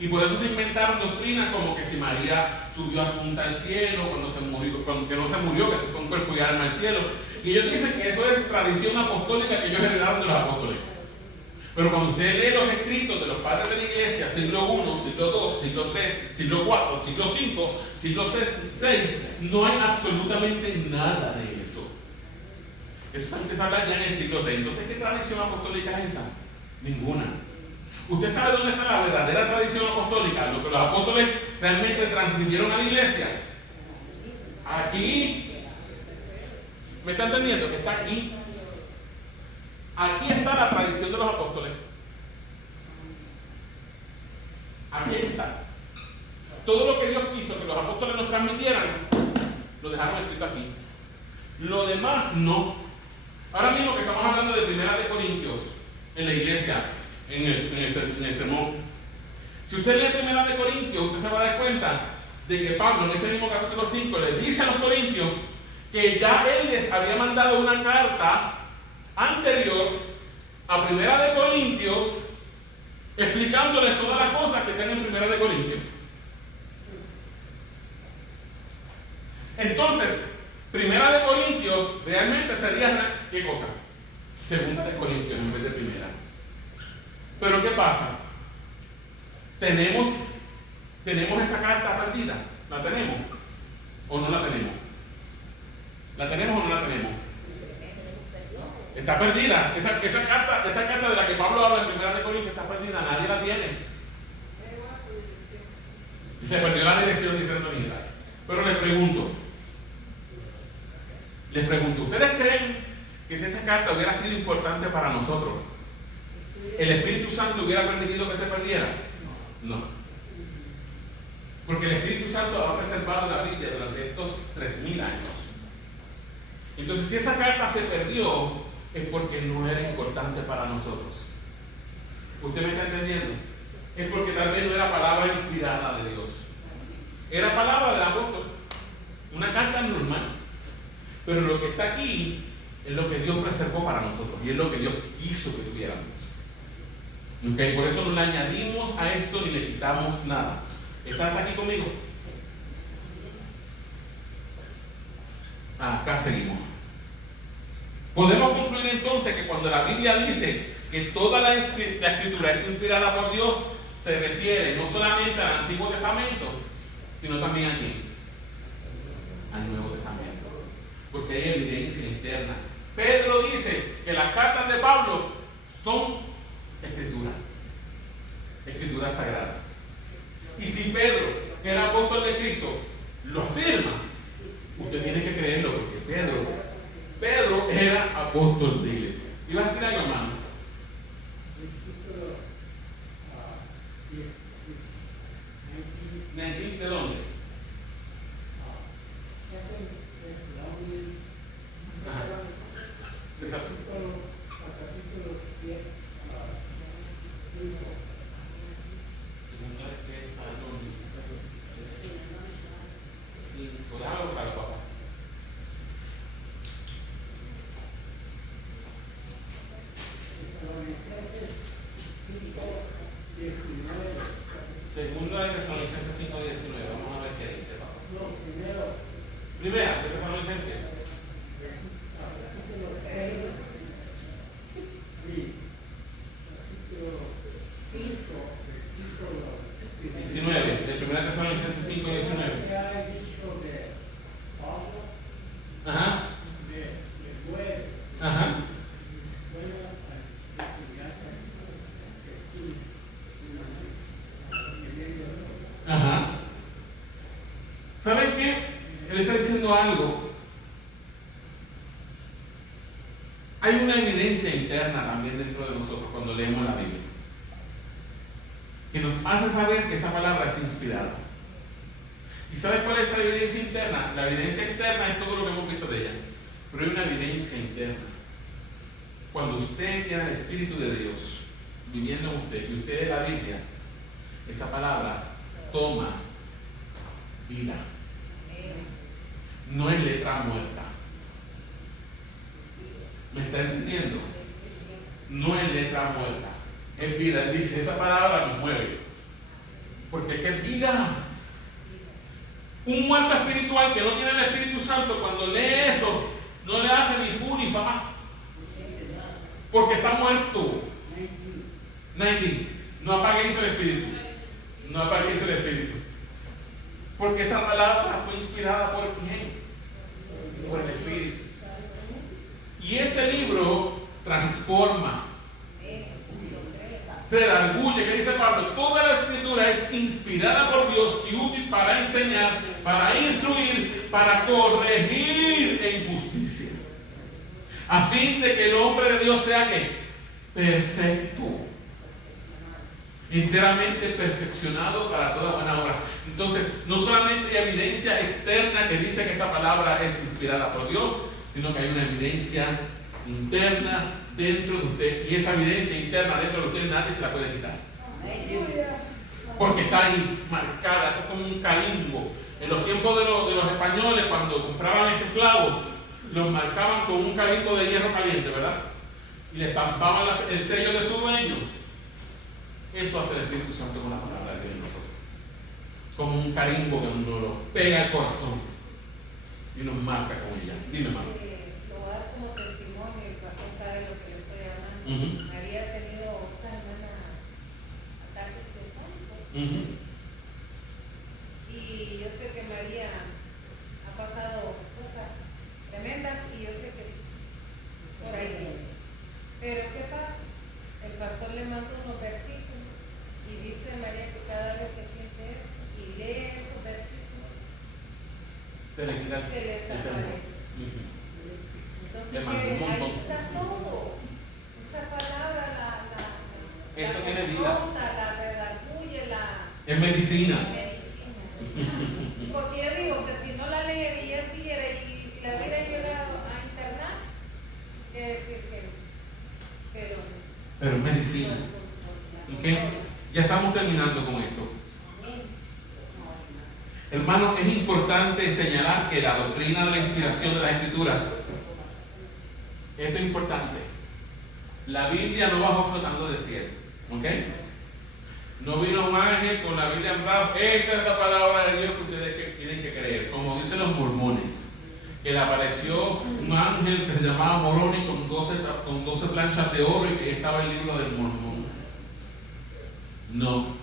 Y por eso se inventaron doctrinas como que si María subió asunta al cielo, cuando se murió, que no se murió, que se fue un cuerpo y alma al cielo. Y ellos dicen que eso es tradición apostólica que ellos heredaron de los apóstoles. Pero cuando usted lee los escritos de los padres de la iglesia, siglo I, siglo II, siglo III, siglo IV, siglo V, siglo VI, no hay absolutamente nada de eso. Eso se empieza a hablar ya en el siglo VI. Entonces, ¿qué tradición apostólica es esa? Ninguna. ¿Usted sabe dónde está la verdadera tradición apostólica? Lo que los apóstoles realmente transmitieron a la iglesia. Aquí. ¿Me está entendiendo? Que está aquí. Aquí está la tradición de los apóstoles. Aquí está. Todo lo que Dios quiso que los apóstoles nos transmitieran, lo dejaron escrito aquí. Lo demás no. Ahora mismo que estamos hablando de 1 Corintios en la iglesia, en el sermón. Si usted lee 1 Corintios, usted se va a dar cuenta de que Pablo en ese mismo capítulo 5 le dice a los corintios que ya él les había mandado una carta anterior a 1 Corintios explicándoles todas las cosas que están en 1 Corintios. Entonces, 1 Corintios realmente sería, ¿qué cosa? 2 Corintios en vez de 1. Pero ¿qué pasa? ¿Tenemos esa carta perdida? ¿La tenemos? ¿O no la tenemos? ¿La tenemos o no la tenemos? Está perdida. Esa carta de la que Pablo habla en 1 Corintios está perdida. Nadie la tiene. Y se perdió la dirección, dice Antonita. Pero les pregunto, ¿ustedes creen carta hubiera sido importante para nosotros, ¿el Espíritu Santo hubiera permitido que se perdiera? No. Porque el Espíritu Santo ha preservado la Biblia durante estos 3000 años. Entonces, si esa carta se perdió, es porque no era importante para nosotros. ¿Usted me está entendiendo? Es porque tal vez no era palabra inspirada de Dios. Era palabra del apóstol. Una carta normal. Pero lo que está aquí es lo que Dios preservó para nosotros. Y es lo que Dios quiso que tuviéramos. ¿Okay? Por eso no le añadimos a esto ni le quitamos nada. ¿Están aquí conmigo? Acá seguimos. Podemos concluir entonces que cuando la Biblia dice que toda la escritura es inspirada por Dios, se refiere no solamente al Antiguo Testamento, sino también a quién? Al Nuevo Testamento. Porque hay evidencia interna. Pedro dice que las cartas de Pablo son escritura sagrada. Y si Pedro, que era apóstol de Cristo, lo afirma, usted tiene que creerlo, porque Pedro era apóstol de iglesia. ¿Ibas a decir algo, hermano? Versículo 19, ¿de dónde? Capítulo 7, 5. Déjalo buscar, papá. Tesalonicenses 5:19. Segundo de Tesalonicenses 5:19. Vamos a ver qué dice, papá. No, primero. Primera de Tesalonicenses. Capítulo 6. Capítulo 5, versículo 19. De primera de Tesalonicenses 5:19. ¿Qué ha dicho de Pablo? Ajá. De muere. Ajá. Bueno, enseñanza que tú Ajá. ¿Saben qué? Él está diciendo algo. Hay una evidencia interna también dentro de nosotros cuando leemos la Biblia, que nos hace saber que esa palabra es inspirada. ¿Y sabes cuál es esa evidencia interna? La evidencia externa es todo lo que hemos visto de ella, pero hay una evidencia interna. Cuando usted tiene el Espíritu de Dios viviendo en usted y usted lee la Biblia, esa palabra toma vida. No es letra muerta. ¿Me está entendiendo? No es letra muerta, es vida. Él dice, esa palabra me mueve, porque es que es vida. Un muerto espiritual que no tiene el Espíritu Santo, cuando lee eso, no le hace ni fu ni fa, porque está muerto. 19. No apaguéis el Espíritu. No apaguéis el Espíritu. Porque esa palabra fue inspirada por quién? Por el Espíritu. Y ese libro transforma, redarguye. ¿Qué dice Pablo? Toda la escritura es inspirada por Dios y útil para enseñar, para instruir, para corregir en justicia, a fin de que el hombre de Dios sea ¿qué? Perfecto, enteramente perfeccionado para toda buena obra. Entonces, no solamente hay evidencia externa que dice que esta palabra es inspirada por Dios, sino que hay una evidencia interna dentro de usted, y esa evidencia interna dentro de usted nadie se la puede quitar, porque está ahí marcada. Eso es como un carimbo. En los tiempos de los españoles, cuando compraban esclavos, los marcaban con un carimbo de hierro caliente, ¿verdad? Y le estampaban el sello de su dueño. Eso hace el Espíritu Santo con la palabra de Dios en nosotros, como un carimbo que nos lo pega al corazón y nos marca con ella. Dime, hermano. Lo voy a dar como testimonio, el pastor sabe lo que le estoy hablando. María ha tenido esta semana ataques de pánico. Y yo sé que María ha pasado cosas tremendas y yo sé que por ahí viene. Pero ¿qué pasa? El pastor le manda unos versículos y dice María que cada vez que siente eso y lee esos versículos, se le desaparece. Entonces, Le mandó un que ahí montón. está todo. Esa palabra, Esto la tiene vida. confronta, la redarguye, la Es medicina. medicina. Sí, porque yo digo que si no la leyera y ya siguiera y la hubiera llevado a internar, quiere decir que Pero es medicina. ¿Ok? Ya estamos terminando con esto. Hermano, es importante señalar que la doctrina de la inspiración de las Escrituras, esto es importante. La Biblia no bajó flotando del cielo. ¿Ok? No vino un ángel con la Biblia en brazos. Esta es la palabra de Dios que ustedes tienen que creer. Como dicen los mormones, que le apareció un ángel que se llamaba Moroni con 12 planchas de oro y que estaba el libro del Mormón. No.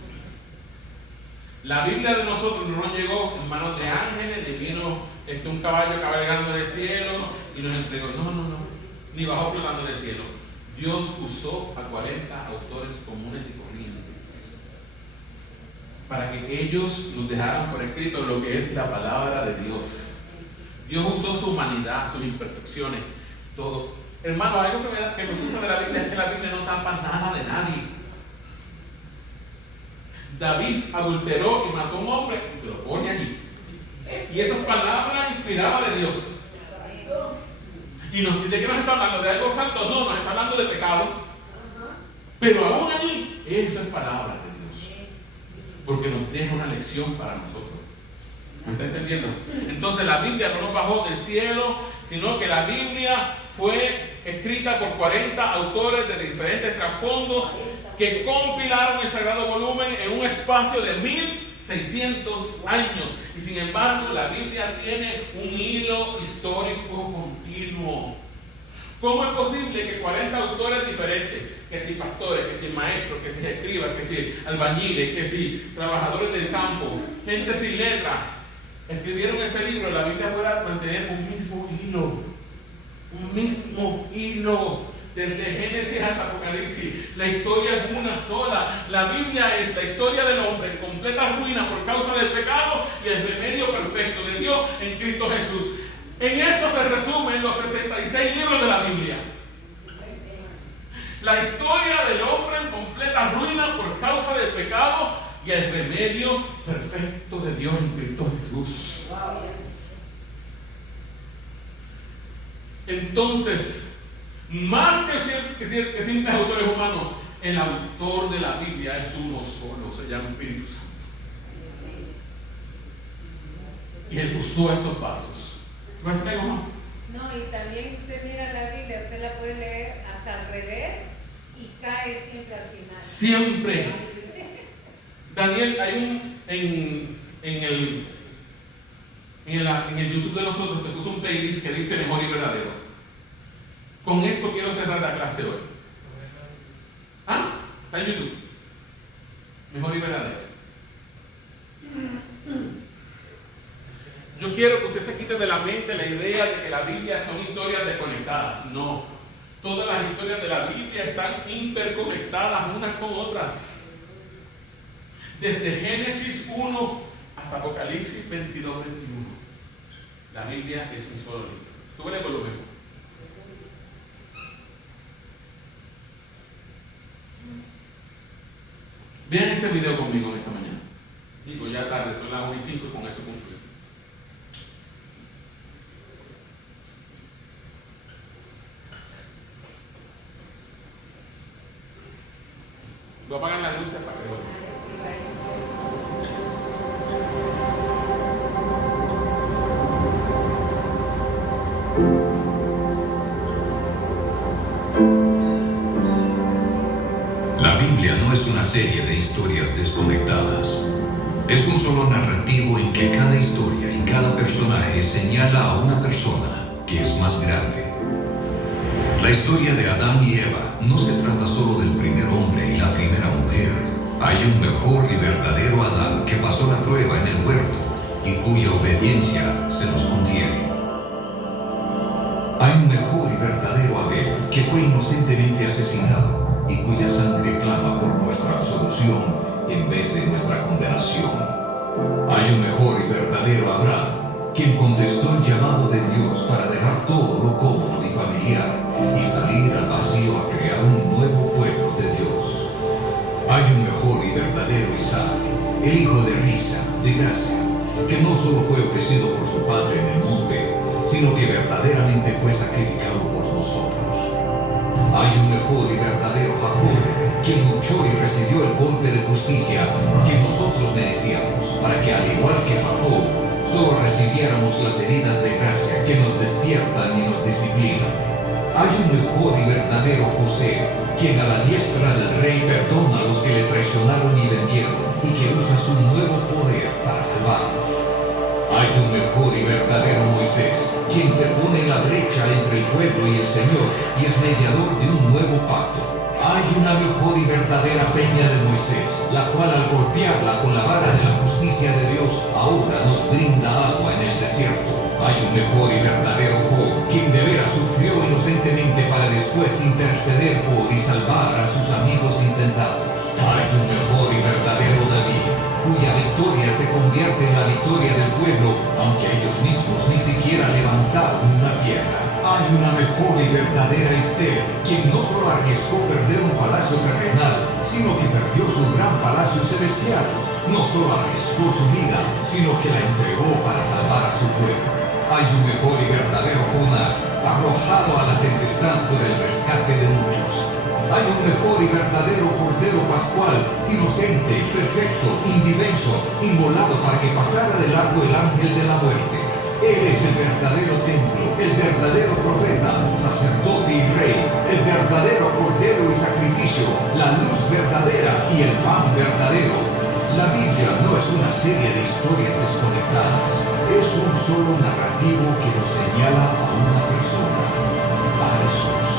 La Biblia de nosotros no nos llegó en manos de ángeles, ni vino un caballo cabalgando del cielo y nos entregó. No. Ni bajó flotando del cielo. Dios usó a 40 autores comunes y corrientes para que ellos nos dejaran por escrito lo que es la palabra de Dios. Dios usó su humanidad, sus imperfecciones, todo. Hermano, algo que me gusta de la Biblia es que la Biblia no tapa nada de nadie. David adulteró y mató a un hombre y te lo pone allí. Y esa palabra inspirada de Dios. ¿Y de qué nos está hablando? ¿De algo santo? No, nos está hablando de pecado. Pero aún allí, esa es palabra de Dios. Porque nos deja una lección para nosotros. ¿Me está entendiendo? Entonces la Biblia no nos bajó del cielo, sino que la Biblia fue escrita por 40 autores de diferentes trasfondos que compilaron el sagrado volumen en un espacio de 1600 años. Y sin embargo, la Biblia tiene un hilo histórico continuo. ¿Cómo es posible que 40 autores diferentes, que si pastores, que si maestros, que si escribas, que si albañiles, que si trabajadores del campo, gente sin letra, escribieron ese libro? La Biblia puede mantener un mismo hilo, desde Génesis hasta Apocalipsis. La historia es una sola. La Biblia es la historia del hombre en completa ruina por causa del pecado y el remedio perfecto de Dios en Cristo Jesús. En eso se resumen los 66 libros de la Biblia. La historia del hombre en completa ruina por causa del pecado y el remedio perfecto de Dios en Cristo Jesús. Entonces, más que simples autores humanos, el autor de la Biblia es uno solo, se llama Espíritu Santo. Y él usó esos vasos. ¿No es algo más? No, y también usted mira la Biblia, usted la puede leer hasta al revés y cae siempre al final. Siempre. Daniel, hay en el YouTube de nosotros te puso un playlist que dice Mejor y Verdadero. Con esto quiero cerrar la clase hoy. Está en YouTube. Mejor y Verdadero. Yo quiero que usted se quite de la mente la idea de que la Biblia son historias desconectadas. No. Todas las historias de la Biblia están interconectadas unas con otras. Desde Génesis 1 hasta Apocalipsis 22-21. La Biblia es un solo libro. Súbele el volumen. Vean ese video conmigo en esta mañana. Digo, ya tarde, son las 1:05 y con esto concluyo. Voy a apagar las luces para que lo vean. La Biblia no es una serie de historias desconectadas. Es un solo narrativo en que cada historia y cada personaje señala a una persona que es más grande. La historia de Adán y Eva no se trata solo del primer hombre y la primera mujer. Hay un mejor y verdadero Adán que pasó la prueba en el huerto y cuya obediencia se nos confiere. Hay un mejor y verdadero Abel que fue inocentemente asesinado y cuya sangre clama por nuestra absolución en vez de nuestra condenación. Hay un mejor y verdadero Abraham, quien contestó el llamado de Dios para dejar todo lo cómodo y familiar reconciliar y salir al vacío a crear un nuevo pueblo de Dios. Hay un mejor y verdadero Isaac, el hijo de risa, de gracia, que no solo fue ofrecido por su padre en el monte, sino que verdaderamente fue sacrificado por nosotros. Hay un mejor y verdadero Jacob, quien luchó y recibió el golpe de justicia que nosotros merecíamos, para que al igual que Jacob, solo recibiéramos las heridas de gracia que nos despiertan y nos disciplinan. Hay un mejor y verdadero José, quien a la diestra del rey perdona a los que le traicionaron y vendieron, y que usa su nuevo poder para salvarnos. Hay un mejor y verdadero Moisés, quien se pone en la brecha entre el pueblo y el Señor y es mediador de un nuevo pacto. Hay una mejor y verdadera peña de Moisés, la cual al golpearla con la vara de la justicia de Dios, ahora nos brinda agua en el desierto. Hay un mejor y verdadero Job, quien de veras sufrió inocentemente para después interceder por y salvar a sus amigos insensatos. Hay un mejor y verdadero David, cuya victoria se convierte en la victoria del pueblo, aunque ellos mismos ni siquiera levantaron una piedra. Hay una mejor y verdadera Esther, quien no solo arriesgó perder un palacio terrenal, sino que perdió su gran palacio celestial. No solo arriesgó su vida, sino que la entregó para salvar a su pueblo. Hay un mejor y verdadero Jonás, arrojado a la tempestad por el rescate de muchos. Hay un mejor y verdadero Cordero Pascual, inocente, perfecto, indefenso, inmolado para que pasara de largo el ángel de la muerte. Él es el verdadero templo, el verdadero profeta, sacerdote y rey, el verdadero cordero y sacrificio, la luz verdadera y el pan verdadero. La Biblia no es una serie de historias desconectadas, es un solo narrativo que nos señala a una persona, a Jesús.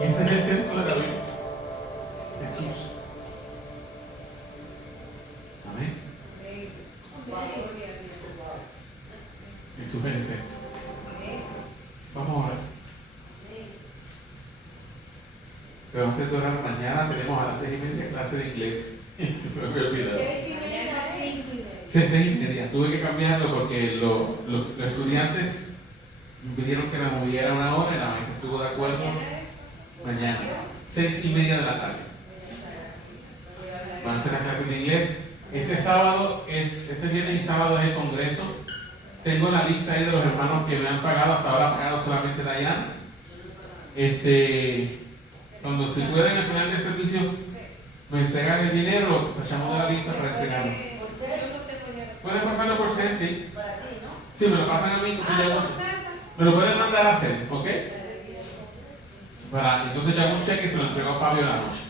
Y ese es el centro de la Biblia. Jesús. Amén. Jesús es el centro. Vamos a orar. Pero antes de orar, mañana tenemos a las 6:30 clase de inglés. Se me había olvidado. 6:30, 6:30. Tuve que cambiarlo porque los estudiantes me pidieron que la moviera una hora y la maestra estuvo de acuerdo. Mañana, 6:30 de la tarde. Van a ser las clases de inglés. Este viernes y sábado es el congreso. Tengo la lista ahí de los hermanos que me han pagado. Hasta ahora ha pagado solamente Dayana. Cuando se pueden al final del servicio me entregan el dinero, lo tachamos de la lista para entregarlo. Pueden pasarlo por ser, sí. para ti, ¿no? Sí, me lo pasan a mí, entonces ya me lo pueden mandar a hacer, ¿ok? Entonces ya un cheque y se lo entrego a Fabio en la noche.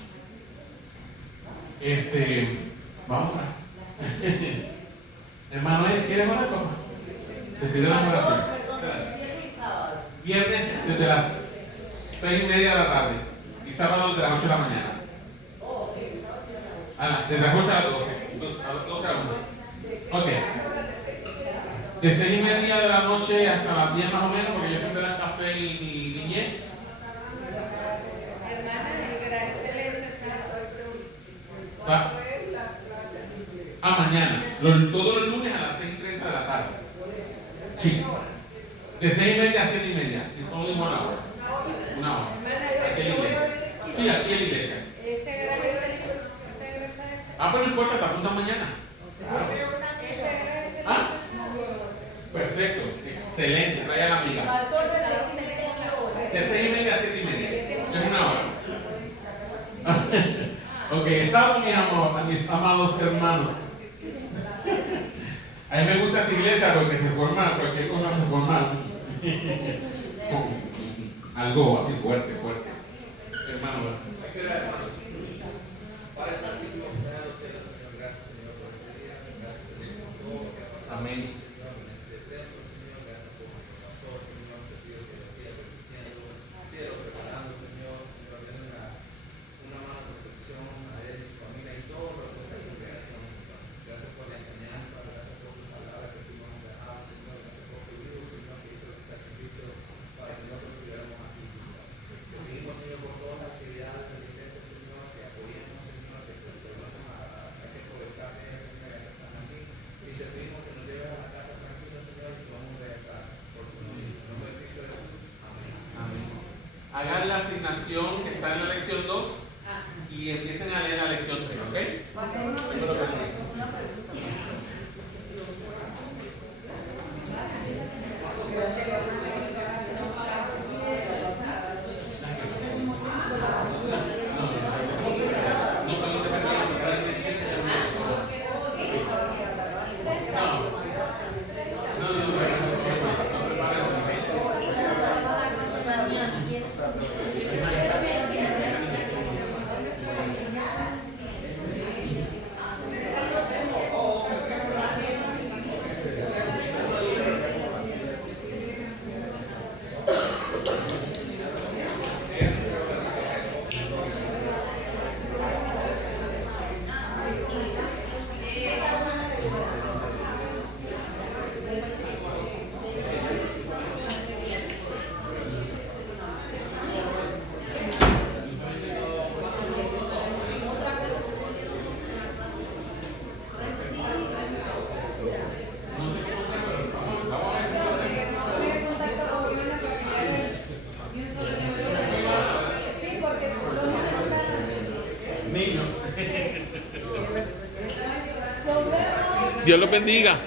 Vamos a orar. Hermano, ¿quieres orar, cosa? Te pido una oración. Viernes y sábado. Viernes desde las 6:30 de la tarde y sábado desde las 8 de la mañana. Oh, ok, sábado sí a la 8. Desde las 8 a las 12. A las 12 a las 1. Ok. De 6:30 de la noche hasta las 10 más o menos, porque yo siempre dan café y viñetes. Hermana, el garaje celeste Mañana. Todos los lunes a las 6:30 de la tarde. Sí. De 6:30 a 7:30. Es only 1 hour. 1 hora. Aquí en la iglesia. Sí, aquí en la iglesia. Este garaje celeste. Pero no importa, te apuntan mañana. Este garaje celeste. Perfecto. Excelente. Trae a la amiga. Pastor, de 6:30 a hora. De 6:30 a 7:30. Es 1 hora. Ok, estamos mis amados hermanos. A mí me gusta esta iglesia porque se forma, cualquier cosa se forma algo así fuerte. Hermano, amén. hagan la asignación que está en la lección 2 Ah, y empiecen a leer la lección 3, ¿ok? Pastor, una pregunta. Una pregunta. No son independientes, cada independiente Mañana viene su sí, porque los niños no están. Dios los bendiga.